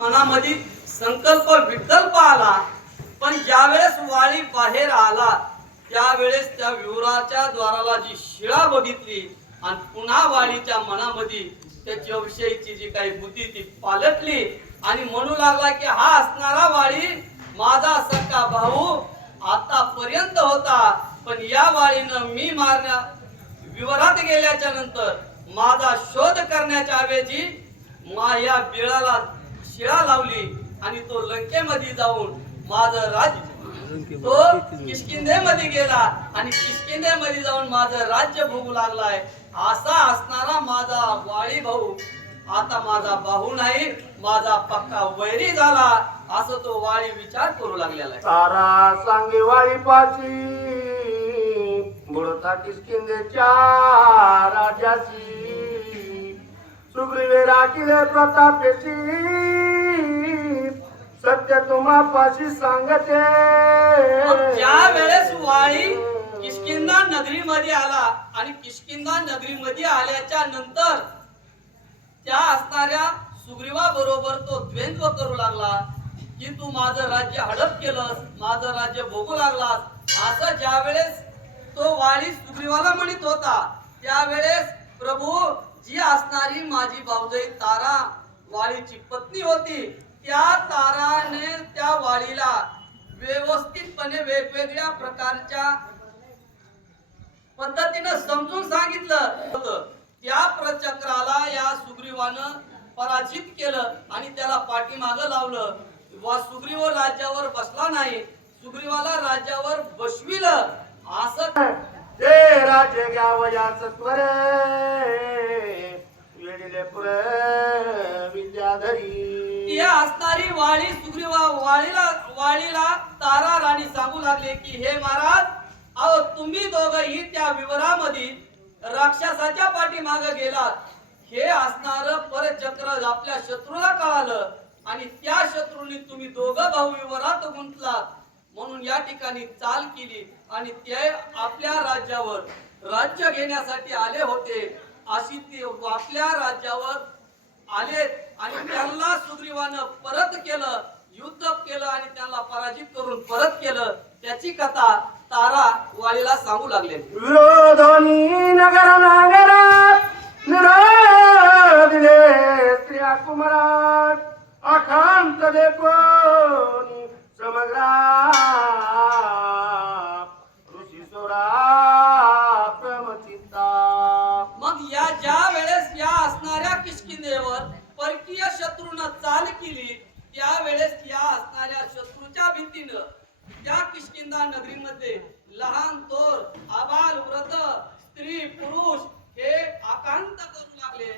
मनामध्ये संकल्प विकल्प आला, पण ज्यावेळेस वाळी बाहेर आला त्यावेळेस त्या विवराच्या द्वाराला जी शिळा बघितली आणि पुन्हा वाळीच्या मनामध्ये त्याच्या विषयीची जी काही बुद्धी ती पालटली आणि म्हणू लागला की हा असणारा वाळी माझा सख्खा भाऊ आतापर्यंत होता, पण या वाळीनं मी मारण्या विवरात गेल्याच्या नंतर माझा शोध करण्याच्या ऐवजी या बिळाला शिळा लावली आणि तो लंकेमध्ये जाऊन माझं राज्य तो किष्किंधेमध्ये गेला आणि किष्किंधेमध्ये जाऊन माझं राज्य भोगू लागलाय. असा असणारा माझा वाळी भाऊ आता माझा भाऊ नाही, माझा पक्का वैरी झाला, असं तो वाळी विचार करू लागलेला आहे. तारा सांगे वाळी पाची बुडता किष्किंधेच्या राजाची सुग्रीवे राखिले प्रतापेची सत्य तुम्हा पाशी सांगते. ज्या वेळेस वाळी किष्किंधा नगरीमध्ये आला आणि किष्किंधा नगरीमध्ये आल्याच्या नंतर त्या असणाऱ्या सुग्रीवा बरोबर तो द्वंद्व करू लागला की तू माझं राज्य हडप केलंस, माझं राज्य भोगू लागलास. असं ज्या वेळेस तो वाळी सुग्रीवाला म्हणत होता त्यावेळेस प्रभू जी असणारी माझी भाऊजाई तारा वाळीची पत्नी होती त्या ताराने त्या वाळीला व्यवस्थितपणे वेगवेगळ्या प्रकारच्या पद्धतीने समजून सांगितलं होतं. त्या प्रचक्राला या सुग्रीवानं पराजित केलं आणि त्याला पाठीमागं लावलं. सुग्रीव राज्यावर बसला नाही, सुग्रीवाला राज्यावर बसविलं. असं ते राज्य घ्यावयाच त्वरे वेडिले पुरे विद्याधरी. ती असणारी वाळी सुग्रीवा वाळीला तारा राणी सांगू लागले की हे महाराज, अहो तुम्ही दोघंही त्या विवरामध्ये राक्षसाच्या पाठीमागे गेलात. हे असणार परचक्र आपल्या शत्रूला कळालं आणि त्या शत्रूने तुम्ही दोघं भाऊ विवरात गुंतलात, म्हणून या ठिकाणी चाल केली आणि ते आपल्या राज्यावर राज्य घेण्यासाठी आले होते. अशी ते आपल्या राज्यावर आले आणि त्यांना सुग्रीवानं परत केलं, युद्ध केलं आणि त्यांना पराजित करून परत केलं. त्याची कथा तारा वाळीला सांगू लागले. विरोधोनी नगर नागरात निरोधिले स्त्रिया कुमारात अखांत देखोनी समग्रा ऋषी सोरा प्रमचिता. मग या ज्या वेळेस या असणाऱ्या किष्किंधेवर परकीय शत्रूनं चाल केली त्यावेळेस या असणाऱ्या शत्रूच्या भीतीनं त्या किष्किंधा नगरीमध्ये लहान थोर आबाल वृद्ध स्त्री पुरुष हे आकांत करू लागले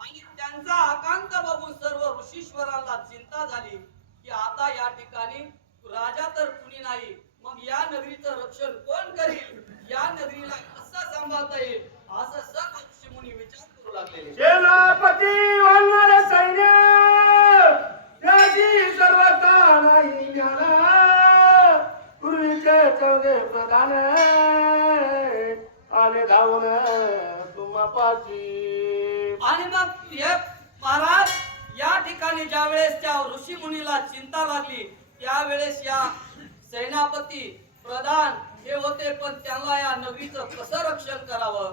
आणि त्यांचा आकांत बघून सर्व ऋषीश्वरांना चिंता झाली की आता या ठिकाणी राजा तर कुणी नाही, मग या नगरीचं रक्षण कोण करील, या नगरीला कसं सांभाळता येईल, असं सर्व ऋषीमुनी विचार करू लागले. सेनापती वानर सैन्य त्याची सर्वता नाही ज्ञान पूर्वीचे चौदे प्रधान आले धावून तुम्हापाशी. आणि मग हे महाराज या ठिकाणी ज्या वेळेस त्या ऋषी मुनीला चिंता लागली त्यावेळेस या सेनापती प्रधान हे होते, पण त्यांना या नगरीचं कसं रक्षण करावं,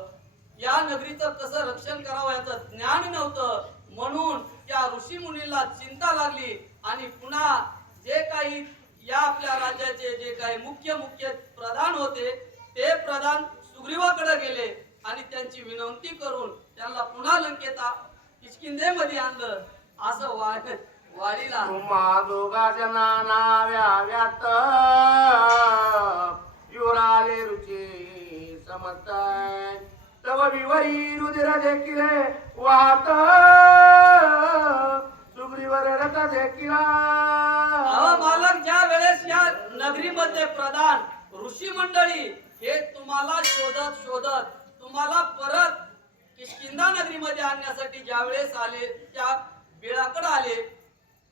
या नगरीचं कसं रक्षण करावं याचं ज्ञान नव्हतं. म्हणून त्या ऋषी मुनीला चिंता लागली आणि पुन्हा जे काही या आपल्या राज्याचे जे काही मुख्य प्रधान होते ते प्रधान सुग्रीवाकडे गेले आणि त्यांची विनंती करून त्यांना पुन्हा लंकेत किष्किंधेमध्ये आणलं. असं वाळीला तुम्हा दोघाच्या नाव्यात युवराले रुची समजताय तव विवरी रुधिर देखील वाहत सुग्रीवर रथ देखील. मालक ज्या वेळेस या नगरीमध्ये प्रधान ऋषी मंडळी हे तुम्हाला शोधत तुम्हाला परत किष्किंधा नगरीमध्ये आणण्यासाठी ज्या वेळेस आले त्या बिळाकडे आले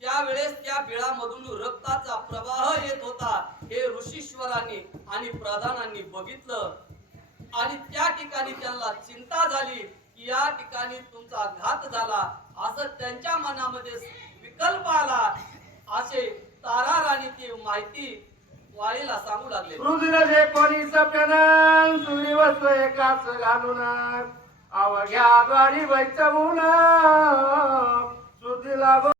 त्यावेळेस त्या बिळामधून रक्ताचा प्रवाह येत होता. हे ऋषीश्वरांनी आणि प्रधानांनी बघितलं आणि त्या ठिकाणी त्यांना चिंता झाली की या ठिकाणी तुमचा घात झाला, असं त्यांच्या मनामध्ये विकल्प आला. माहिती वाळीला सांगू लागले. रुद्र जे कोणी सप्यानं सुरी वस्तू एकाच घालून अवघ्या द्वारी बैचवून सुधीला